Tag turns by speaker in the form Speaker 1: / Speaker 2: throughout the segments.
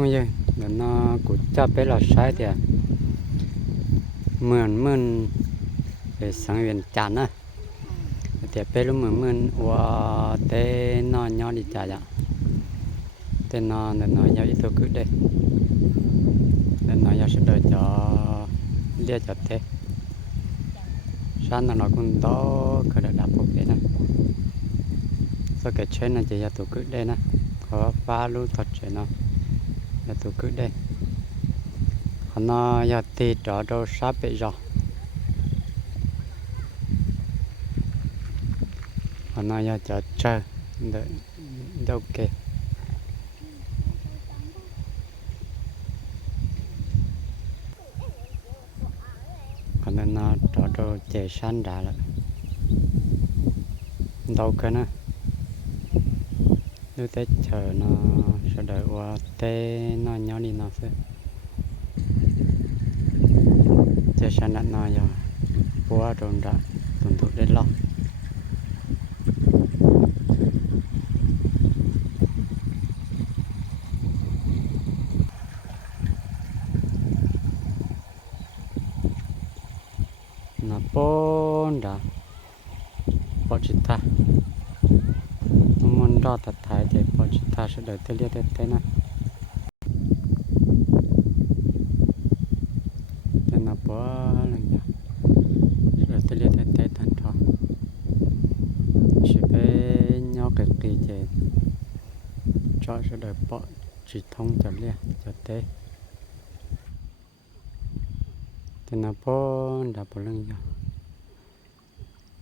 Speaker 1: không giờ để nó cũng cho bé là sai thì ờ, mượn mượn, để sáng viện chán à thì bé lúc mượn mượn và té nó nhỏ đi chả dạ? Thế nó để nó nhỏ ít thôi cứ đây để nó nhỏ sẽ đợi cho lia cho thế sáng nó cũng đó cứ đã đáp một cái nè. Sau cái trên này chỉ là tổ cứ đây nè. Có ba luôn thật chuyện nào là tôi cứ đây. Hôm nó giờ thì trở đâu sắp bị rồi. Hôm nay giờ chờ chờ đợi đâu kì còn nên nó trở đâu chạy san đã rồi, đâu cơ nữa nếu tết chờ nó sẽ đợi qua tê nó nhỏ đi nó sẽ chờ sang đặt nó giờ bố rồi đã tuần thuộc đến lòng nó bốn đã, bỏ chỉ ta đo thật thái thì bỏ chúng ta sẽ đợi tới liệt thế này tên là bỏ lần giờ rồi tới liệt thế thành thọ sẽ phải nhỏ cái kỳ chế cho sẽ đợi bỏ chỉ thông cho liệt cho tế tên là bỏ đã bỏ lần giờ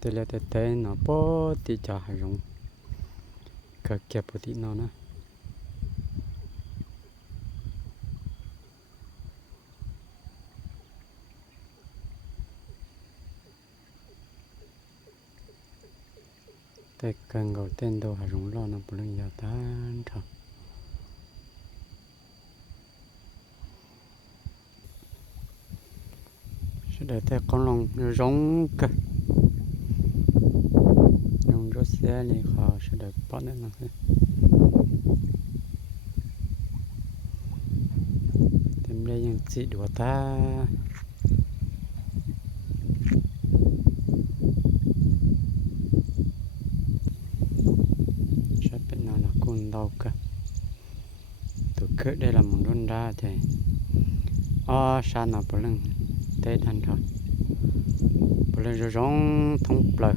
Speaker 1: tới liệt thế nó bỏ thì cho hải rong cái kẹp của tí nó nữaแต่กันก็เต้นโดหารงรอนะปุริยาตานทอsẽ để tay con lòng rong cơ có xe này khó sẽ được bắt nữa nó? Tìm đây những chị đùa ta. Sẽ bên nào là con đau cơ. Tụi cứ đây là một rôn ra thì ờ, o sa nào bờ lưng tê thành rồi? Bờ lưng rồi rong thông bờ